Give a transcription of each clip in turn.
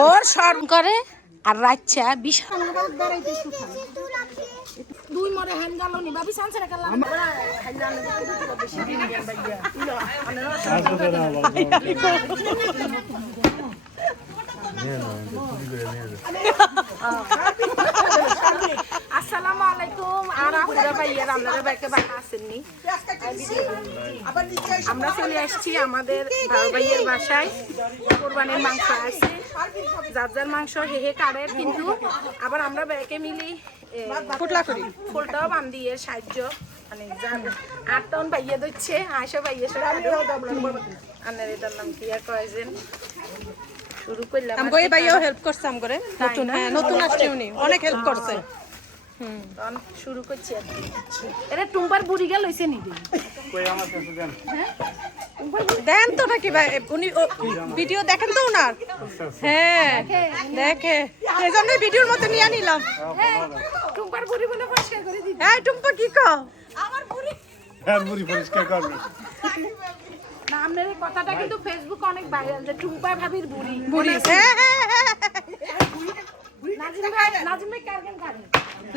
ওর শরম করে আর রাচ্ছা বিশাল দুই মরে হ্যান গেল নি বাবি সানসে রাখা আসসালামু আলাইকুম। আর আপনারা ভাইয়া আপনারা বাইকে বাসা আসেননি আমরা চলে আসছি আমাদের বড় ভাইয়ের বাসায়। কোরবানির মাংস আছে। যার যার মাংস হেহে কাড়ের কিন্তু আবার আমরা ব্যাকে মিলি ফুটলা করি। ফুলটাও বান্ধিয়ে সাহায্য মানে যার আট টন পাইয়ে দিচ্ছে আয়সা আনের এটার নাম কি আর কয়েছেন শুরু করলাম আমগো এই ভাইও হেল্প করছে আমগরে। নতুন হ্যাঁ নতুন আসছে উনি অনেক হেল্প করছে। তখন শুরু করছি আর এটা টুম্পার বুড়ি গেল নিবি দেন। তো নাকি ভাই উনি ভিডিও দেখেন তো উনার হ্যাঁ দেখে। এই জন্য ভিডিওর মধ্যে নিয়ে নিলাম। টুম্পার বুড়ি বলে পরিষ্কার করে দিবি। হ্যাঁ টুম্পা কি কও? হ্যাঁ মুড়ি পরিষ্কার করবে না আপনার এই কথাটা কিন্তু ফেসবুক অনেক ভাইরাল যে টুম্পা ভাবির বুড়ি। বুড়ি হ্যাঁ হ্যাঁ হ্যাঁ নাজিম ভাই নাজিম ভাই কার গান গান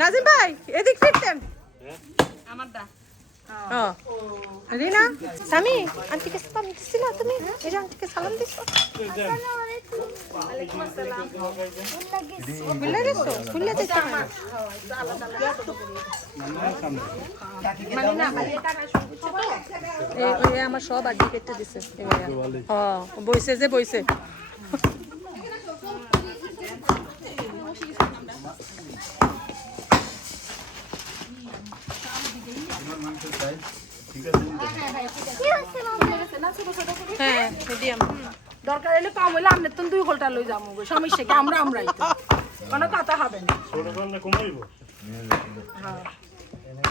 নাজিম ভাই এদিক ফিরতেন। আমারটা। ও। রিনা সামি আন্টিকে সালাম দিছিলা তুমি? এই যে আন্টিকে সালাম গেছো আমার সব আড্ডি কেটে দিছে। এই ভাইয়া। হ্যাঁ হ্যাঁ মিডিয়াম দরকার হলে কম হলে আপনার তো দুই ঘণ্টা লই যাব সমস্যা কি আমরা আমরাই তো কোনো কথা হবে না। ছোট করলে কমাইব হ্যাঁ।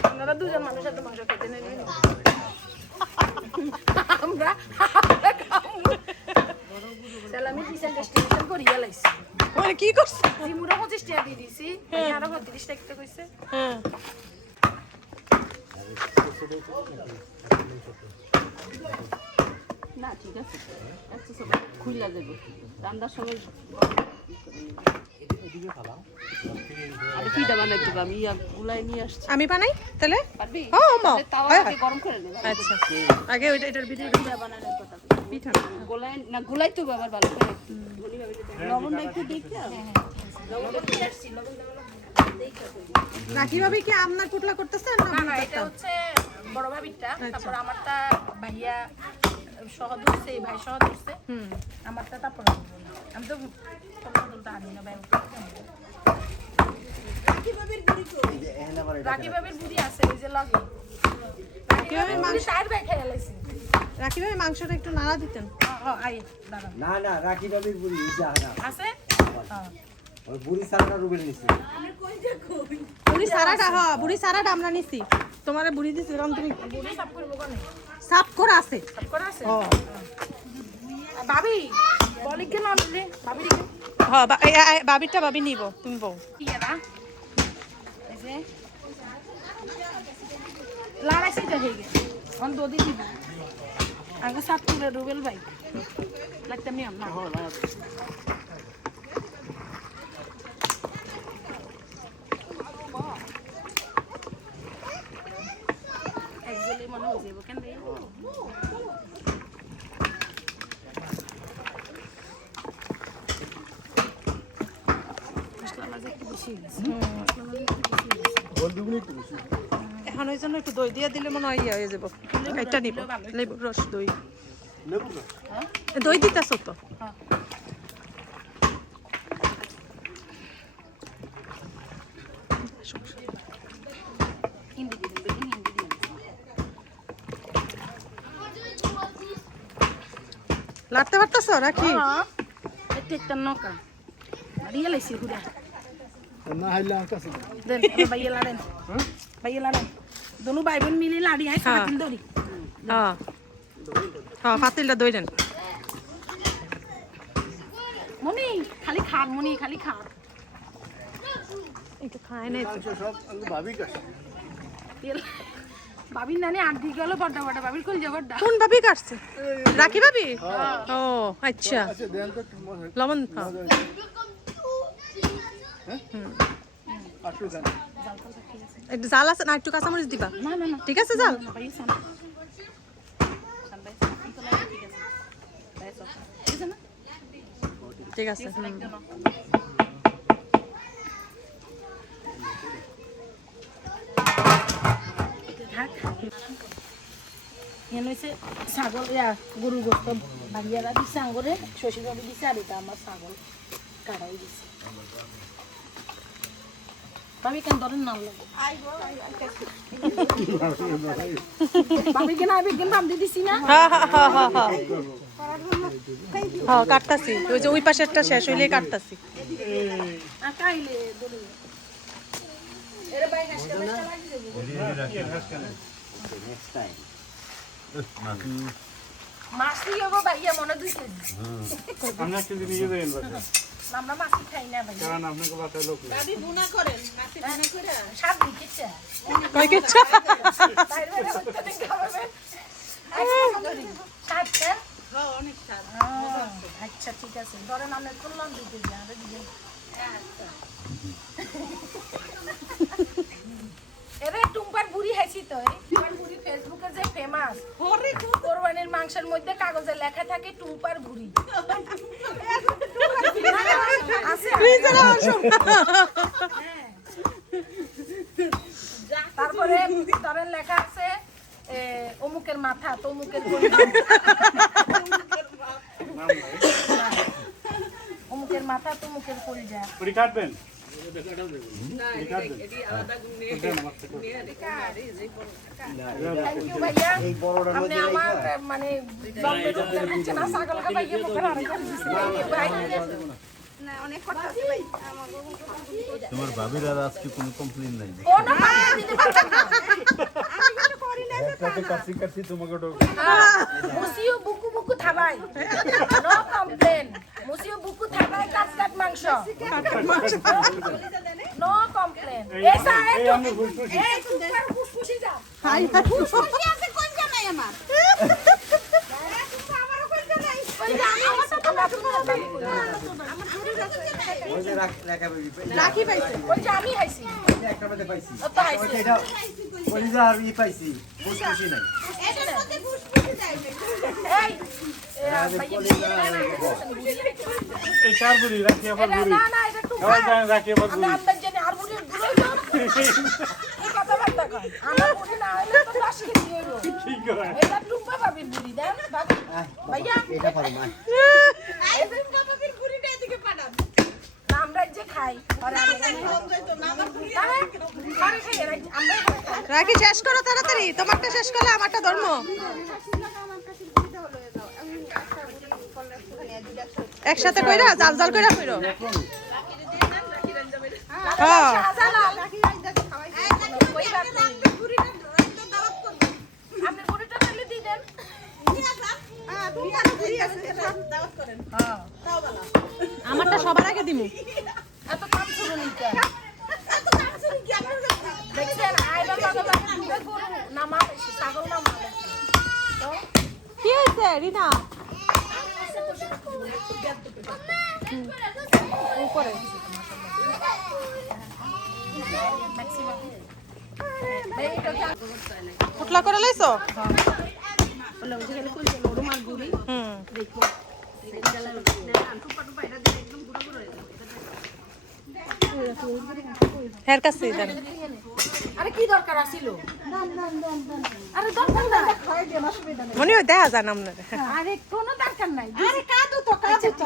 আপনারা দুজন মানুষ এত মাংস খেতে আমরা আমি ডেস্টিনেশন করিয়া লাইছি। মানে কি করছ? জিমুরা পঁচিশ টাকা দিয়ে দিছি আরও বত্রিশ টাকা কইছে। হ্যাঁ। না ঠিক আছে। খুললা দেবো রান্নার সময় আমি নিয়ে আসছি। আমি বানাই তাহলে? পারবি? মা তাওয়া আগে। গরম করে নেবে আচ্ছা। আগে ওইটা এটার ভিতরে বানানোর কথা। পিঠা। গোলাই না গোলাই তো আবার ভালো করে। লবণটা একটু দেখতে রাখি ভাবি কি আপনার পুটলা করতেছেন না না এটা হচ্ছে বড় ভাবিরটা তারপর আমারটা ভাইয়া সহ ধরছে এই ভাই সহ ধরছে। আমারটা তারপর আমি তো তোলটা আনি না ভাই রাখি ভাবির বুড়ি আছে ওই যে লগে। রাখি ভাবির মাংস সাইড ভাই খেয়ে লাইছি। রাখি ভাবি মাংসটা একটু নাড়া দিতেন। হ্যাঁ না না রাখি বাবির বুড়ি যা না আছে? হ্যাঁ ওই বুড়ি সারাটা রুবেল নিছে। বুড়ি সারাটা হ্যাঁ বুড়ি সারাটা আমরা নিছি। তোমারে বুড়ি দিছি এরকম তুমি বুড়ি সব করব কোনে সাফ করা আছে। সব করে আছে? ও ভাবি বলি কেন আনলে ভাবি রেখে হ্যাঁ বা- এই- এই- বাবি নিব তুমি বউ। কি এরা? এই যে লাড়াইছি তো হয়ে গেছে। অন দদি দিব আগে সাত তুলে রুবেল ভাই। লাগতাম না একজনই মনে হয়ে যাব কেন রে? মশলা লাগে একটু বেশি হয়ে গেছে। মশলা লাগে একটু এখন ওই জন্য একটু দই দিয়ে দিলে মনে হয় ইয়ে হয়ে যাব। একটা নিব লেবু রস দই। দই দিতেছ তো? হ্যাঁ। হিন্দি দিয়ে দিন, বেশি হিন্দি দিয়ে দিন। রাখি হ্যাঁ, একটু নৌকা দিয়ে লাইছি ঘুরে না হাইলে আমার কাছে দেন ভাইয়া লাড়েন ভাইয়া লাড়েন দোনো ভাই বোন মিলে লাড়ি হ্যাঁ। সারাদিন ধরি হ্যাঁ হ্যাঁ পাতিলটা দই দেন মনি খালি খার মনি খালি খার একটু খায় নাই তো সব ভাবি কাছে বাবির নানি আট দিকে হলো বড্ডা বড্ডা বাবির কল যাবার ডা কোন ভাবি কাটছে? রাখি ভাবি ও আচ্ছা। আচ্ছা লবণ হ্যাঁ। একটু জাল আছে? না একটু কাঁচামরিচ দিবা? না না না। ঠিক আছে জাল? ঠিক আছে থাক এখানে হচ্ছে ছাগল ইয়া গরু গোস্ত ভাগিয়ারা দিচ্ছে আঙ্গরে শ্বশুর বাড়ি দিচ্ছে আর এটা আমার ছাগল কাটাই দিচ্ছে ভাবি কেন ধরেন নাম লাগে ভাবি কেন কেন বাম দিছি না। হ্যাঁ কাটতাছি। ওই যে ওই পাশেরটা শেষ হইলেই কাটতাছি। কাইলে দড়ি এরে ভাই হাসকে বেশটা লাগি যাবে নেক্সট টাইম মাছ দিয়ে ভাইয়া মনে দুই কেজি। আমরা কিন্তু নিয়ে যাই আমরা মাছ খাই না ভাই কারণ আপনাকে বাসায় লোক নেই। সাত দিকে কয় কেচ্ছা বাইরে বাইরে হচ্ছে না খাবে হ্যাঁ, আচ্ছা ঠিক আছে। ধরেন আমি করলাম দুই কেজি আরে দিবেন এরে টুম্পার বুড়ি হাসি তো বুড়ি ফেসবুকে যে ফেমাস কোরবানির মাংসের মধ্যে কাগজে লেখা থাকে টুম্পার বুড়ি। তারপরে ধরেন লেখা আছে অমুকের মাথা তমুকের কলিজা। অমুকের মাথা তমুকের কলিজা পুরি কাটবেন পুরি কাটবেন? দেন আমার থেকে। থ্যাংক ইউ ভাইয়া আপনি আমার এ, মানে জন্মে ঢুকতে দিচ্ছেন না ছাগলকে ভাইয়া। মুখের আরেকবার দিচ্ছেন Thank you, তোমার ভাবির আর আজকে কোনো কমপ্লেন নাই না না। একটাতে কাছি কাছি তোমাকে হ্যাঁ, মুসিও বুকু বুকু থাবাই নো কমপ্লেন। মুসিও বুকু থাবাই কাট কাট মাংস। No complain. এই সাহেব এই আমি ফুসফুসি। এই তুমি ফুসফুসি যাও ওই যে আমি আমার। সাথে বাথরুম করতে ওই যে রাখ- রাখা বেবি রাখি পাইছে। ওই যে আমি হাইছি একটা মধ্যে পাইছি। তো হাইছি এটা ওই যে আর ই পাইছি। বুঝছি নাই। এই এ, ভাইয়া, এই চার বুড়ি রাখি আবার বুড়ি। না না এটা টুকা রাখি আবার বুড়ি। আন্দাজ জানি আর বুড়ি গুলো এই কথাবার্তা কয়। আমার বুড়ি না হইলে তো দশ কেজি হইব ঠিক করে এটা টুম্পা ভাবি বুড়ি দেন ভাইয়া এটা পারো না, আমরা যে খাই আর আমি তাহলে ঘরে খাই এরা আমরা ঘরে খাই। রাখি শেষ করো তাড়াতাড়ি। তোমারটা শেষ করলে আমারটা ধর্ম। একসাথে কইরা জাল জাল কইরা কইরো। হ্যাঁ। হ্যাঁ। আমারটা সবার আগে দিমু। এত কাম শুরু নিতে দেখছেন আইবা দুটো গরু নামা ছাগল নামা তো? কি হয়েছে রিনা? উপরে। ফুটলা করে লাইছো? গুড়ি হুম। দেখব হের কাছে দেন আরে কি দরকার আছিল আরে দরকার মনে হয় দেখা না আপনার। আরে কোনো দরকার নাই। আরে কাদু তো কাদু তো।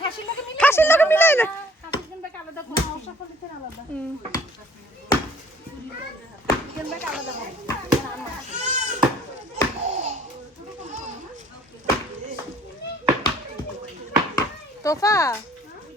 খাসির লগে মিলাই খাসির লগে মিলাই না। খাসির কিনবে আলাদা কোনো সমস্যা করলে তো আলাদা কিনবে তোফা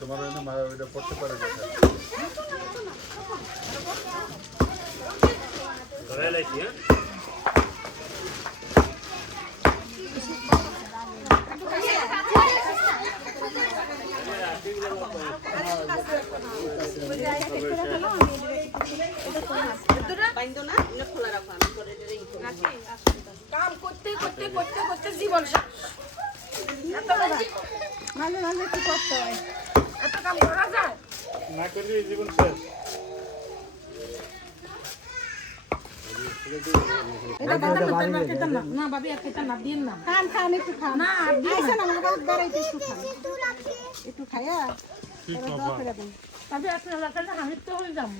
তোমার মা- ওইটা পড়তে পারে ধরে লাইছি হ্যাঁ? কাম করতে করতে করতে করতে জীবন শেষ মাঝে মাঝে একটু করতে হয় এত কাম করা যায় না করলে জীবন শেষ এটা খেতাম না, তারপর না। না, আর খেতাম না, দিন না। খান খান একটু খান না, আর দিন না। আইসেন আমার কাছে একটু খান একটু খাইয়া এবার দোয়া করে দেন। ভাবি, আপনি ওরা কাছে হামিদ তো হয়ে যাব।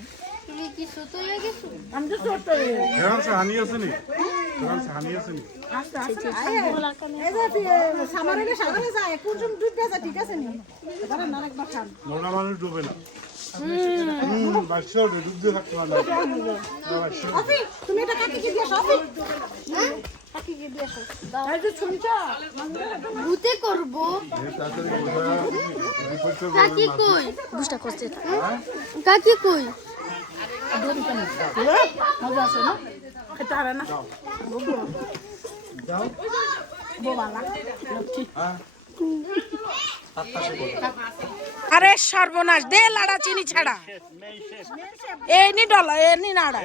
তুমি কি ছোট হয়ে গেছো আমি তো ছোট হয়ে গেছি। হানি আছে নি? হানি আছে নি? আস্তে আস্তে এই যে সামারে সাগরে যায় কুরজুম ডুববে যায় ঠিক আছে নি? এবারে না একবার খান। মানুষ ডুবে না। তুমি এটা কাকিকে দিয়ে আসো অফি। কাকিকে দিয়ে আসো এই যে শুনছ? ভূতে করব। তাড়াতাড়ি বোঝা রিপোর্ট করবে কাকি কই? দুষ্টা করছে। কাকি কই? মজা আছে না? খেতে হবে না? আরে সর্বনাশ, দে লাড়া চিনি ছাড়া। এই নি ডলা, এ নি নাড়া।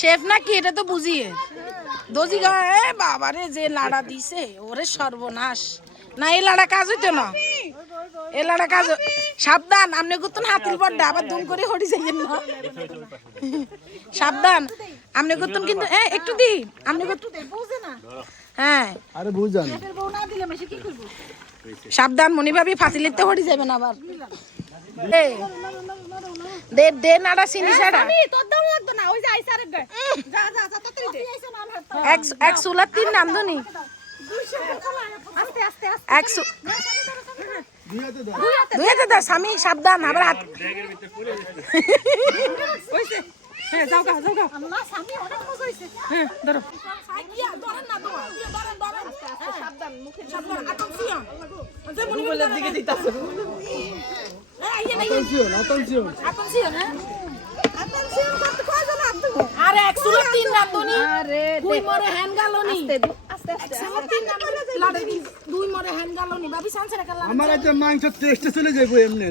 শেফ নাকি, এটা তো বুঝিয়ে। দোজি গা, এ বাবা রে, যে লাড়া দিছে, ওরে সর্বনাশ। না, এই লাড়া কাজ হইতো না। এ লাড়া কাজ সাবধান আপনি করতেন হাতিল পড্ডা আবার দুম করে হরি যাইয়েন না। সাবধান আপনি করতেন কিন্তু, এ, একটু দি আপনি করতেন না হ্যাঁ। আরে বুঝান এর বউ না দিলে মেশে কি করব? সাবধান মনি ভাবি ফাঁসিলিতে হরি যাবেন আবার। দে। দে নাড়া চিনি ছাড়া। তোর দাম লাগতো না ওই যে আইসা আরেক যা যা যা তাড়াতাড়ি দে। না আমার এক এক সুলার তিন নান্দনি আস্তে আস্তে আস্তে। এক সু দুই হাতে দাও স্বামী সাবধান আবার হাত হ্যাঁ যাও গা যাও গা। আল্লাহ স্বামী অনেক মজা হইছে হ্যাঁ ধরো। সাবধান মুখে সাবধান আতন সিয়ন যে মনি বলে দিকে দিতাছ। আতনসিয়ন আতনসিয়ন আতন সিয়ন হ্যাঁ কয় জন আত্ম আরে এক সুলার তিন নান্দনি আরে দুই মরে হ্যান গালনি আস্তে আস্তে সুলার তিন নান্দনি দুই মরে হ্যান গালনি ভাবি সানছে রাখা আমার কাছে মাংস টেস্টে চলে যাব এমনি না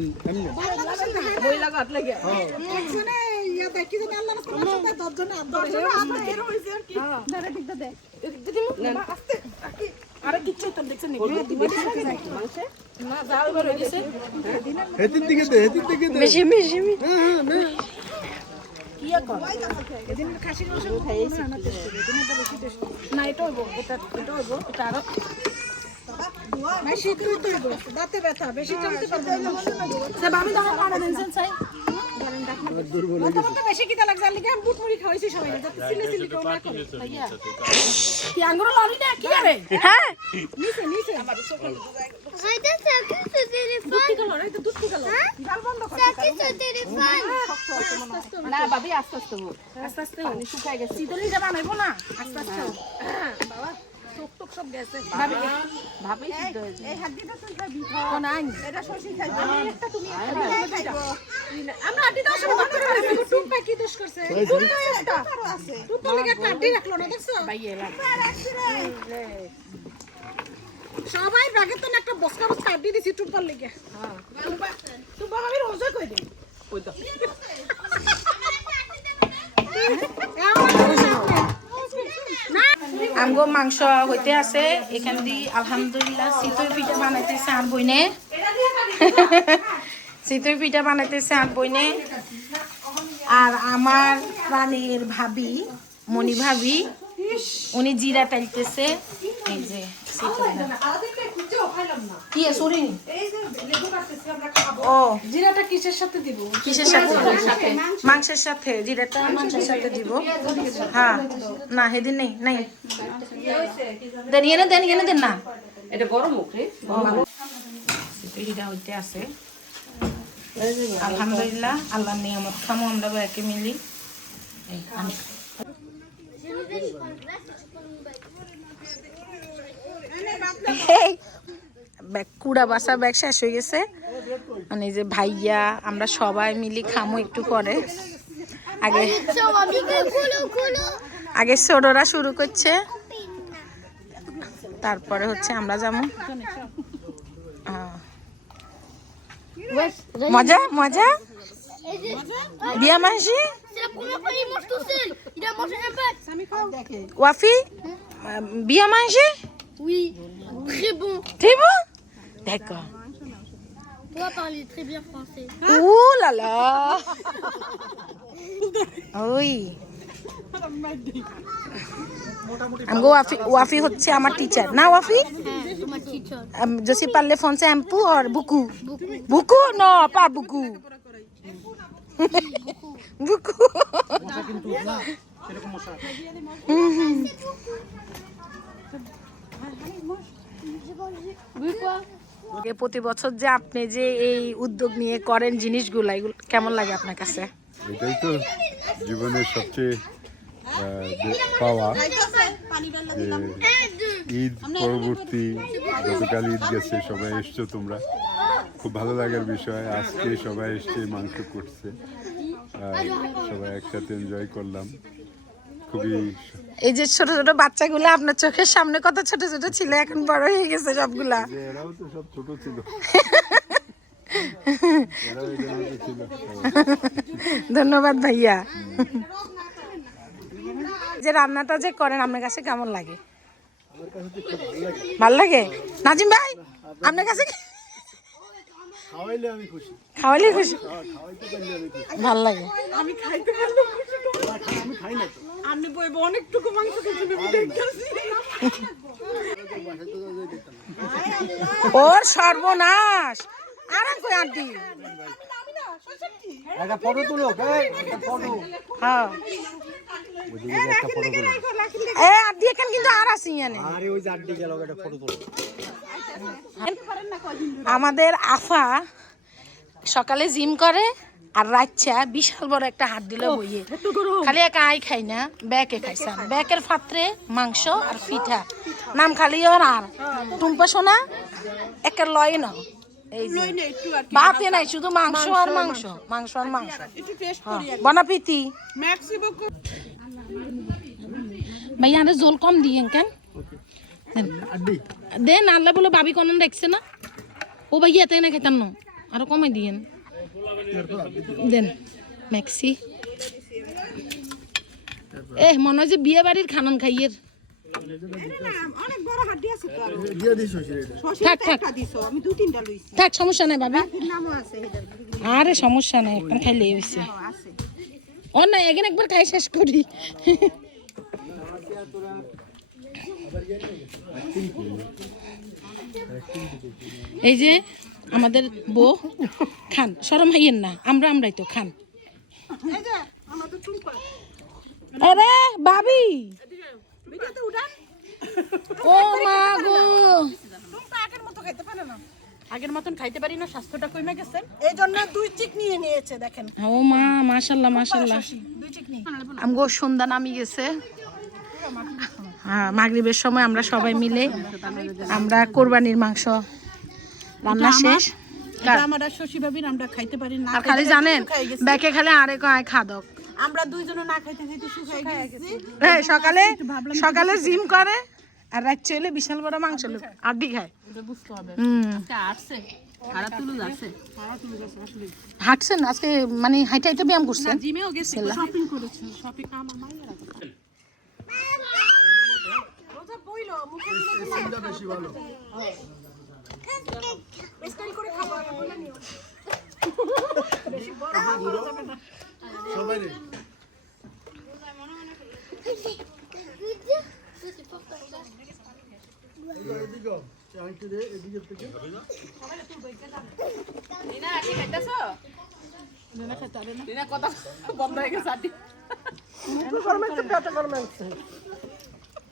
হয়ে। গেছে হেতির দিকে দে হেতির দিকে দে। বেশি বেশি হ্যাঁ হ্যাঁ নে। এটা বেশি টেস্ট না এটা হইব এটা এটা হইব এটা আরও। না শীত হইতে হইব। দাঁতে ব্যথা বেশি চলতে পারবে না। ভাবি দাও পাড়া দেন চাই বেশি কিতা লাগছে আর লিগে আমি বুট মুড়ি খাওয়াইছি সবাই যাতে সিলে সিলে কেউ না করে। কি আঙ্গুর লরি না কি আরে? হ্যাঁ? নিচে নিচে সাকি দুধ বন্ধ কর সাকি না আস্তে আস্তে আস্তে আস্তে। পানি শুকায় গেছে। শীতলি যা বানাইবো না আস্তে আস্তে। হোক। টক টক সব গেছে। ভাবি ভাবি সিদ্ধ হয়েছে। এই হাত দিটা তুই খাবি ও নাই। এটা শশী খাইবে আমি একটা তুমি একটা আমরা আটি দাও সব বন্ধ করে দিছি টুম্পা কি দোষ করছে? টুম্পা একটা। আছে টুম্পা লিগে একটা আটি রাখল না দেখছ? সবাই ব্যাগে তো একটা বস্কা বস্কা আটি দিছি টুম্পার লিগে। তুই বাবা আমি রোজা কই দে আমগো মাংস হইতে আছে এখান দিয়ে আলহামদুলিল্লাহ চিতই পিঠা বানাইতেছে আর বইনে। চিতই পিঠা বানাইতেছে আর বইনে। আর আমার প্রাণীর ভাবি মণি ভাবি উনি জিরা টাইলতেছে এই যে। কি সরি ও। জিরাটা কিসের সাথে দিব? কিসের সাথে মাংসের সাথে। জিরাটা মাংসের সাথে দিব। হ্যাঁ। না হেদিন নেই নাই। দেন এনে দেন এনে দেন না। এটা গরম মুখ হইতে আছে। আলহামদুলিল্লাহ আল্লাহর নিয়ামত খামো আমরা একে মিলি। ব্যাগ কুড়া বাসা ব্যাগ শেষ হয়ে গেছে। মানে যে ভাইয়া আমরা সবাই মিলি খামো একটু করে আগে আগে ছোটরা শুরু করছে তারপরে হচ্ছে আমরা আহ। মজা মজা বিয়া মাসি. ওয়াফি বিয়া মাসি Oui, très bon. D'accord. Toi, parler très bien français. Ouh là là Oui. আমগো ওয়াফি ওয়াফি হচ্ছে আমার টিচার না Wafi C'est ma teacher. Um, je sais parler français un peu or beaucoup Beaucoup প্রতি বছর যে আপনি যে এই উদ্যোগ নিয়ে করেন জিনিসগুলো, এগুলো কেমন লাগে আপনার কাছে? এটাই তো জীবনের সবচেয়ে পাওয়া। ঈদ পরবর্তী, গতকাল ঈদ গেছে, সবাই এসছো তোমরা। খুব ভালো লাগার বিষয়, আজকে সবাই এসছে, মাংস করছে। সবাই একসাথে এনজয় করলাম। খুবই এই যে ছোট ছোট বাচ্চাগুলো আপনার চোখের সামনে কত ছোট ছোট ছিল এখন বড় হয়ে গেছে সবগুলা। এরাও তো সব ছোট ছিল। ধন্যবাদ ভাইয়া। যে রান্নাটা যে করেন আপনার কাছে কেমন লাগে। ভালো লাগে? নাজিম ভাই আপনার কাছে কি- খাওয়াইলে আমি খুশি। খাওয়ালে খুশি? ভালো লাগে। আমি বইব অনেকটুকু মাংস খেয়েছি আমি দেখতেছি। ওর সর্বনাশ। আর কই আন্টি একটা ফটো তুলো একটা ফটো হ্যাঁ। এ আন্টি এখানে কিন্তু আর আছি ইয়ানে আরে ওই গেল একটা ফটো তুলো। আমাদের আফা সকালে জিম করে আর রাচ্চা বিশাল বড় একটা হাত দিল বইয়ে। খালি একা আই খাই না ব্যাকে খাইছাম ব্যাকের পাত্রে মাংস আর পিঠা। নাম খালি ওর আর। টুম্পা সোনা একের লয় না বাতে নাই শুধু মাংস আর মাংস মাংস। আর মাংস। বনাপিতি ভাইয়া আরে জোল কম দিয়ে কেন? দেন আল্লাহ বলে ভাবি কোন দেখছে না? ও ভাই এতে না খেতাম না। আরও কমে দিয়েন দেন ম্যাক্সি এ মনে হয় যে বিয়ে বাড়ির খানান খাইয়ের। থাক সমস্যা নাই নামও আরে সমস্যা নাই একবার খাইলে হয়েছে ও না এখানে একবার খাই শেষ করি। এই যে আমাদের বউ খান। সরম হাইয়েন না আমরা আমরাই তো খান। এই যে আমাদের টুম্পা আরে ভাবি। ও মা গো। টুম্পা আগের মতো খাইতে পারে না আগের মতন খাইতে পারি না স্বাস্থ্যটা কমে গেছে। এই জন্য দুই চিক নিয়ে নিয়েছে দেখেন। ও মা মাশাল্লাহ মাশাল্লাহ। দুই চিক নিয়ে। আমগো সন্ধ্যা নামি গেছে। মাগরিবের সময় আমরা সবাই মিলে আমরা কোরবানির মাংস রান্না শেষ। আমরা শশী আমরা খাইতে পারি না। আর খালি জানেন ব্যাকে খালি আরে কয় খাদক আমরা দুইজনে না খাইতে খাইতে গেছি। এই সকালে সকালে জিম করে আর রাত চলে বিশাল বড় মাংস লোক। আড্ডি খায়। হুম। হাঁটছেন? আজকে মানে হাইটে হাইটে ব্যায়াম করছেন? জিমেও গেছি। শপিং করেছি। শপিং আমার মায়ের মুখে দিলে বেশি ভালো করে খাব বলে নিও বেশি বড় যাবে না সবাই রে মজা হয়েছে ভাই অনেক গরম হয়েছে ফ্যাটও গরম হয়ে গেছে না।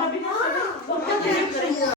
হবে না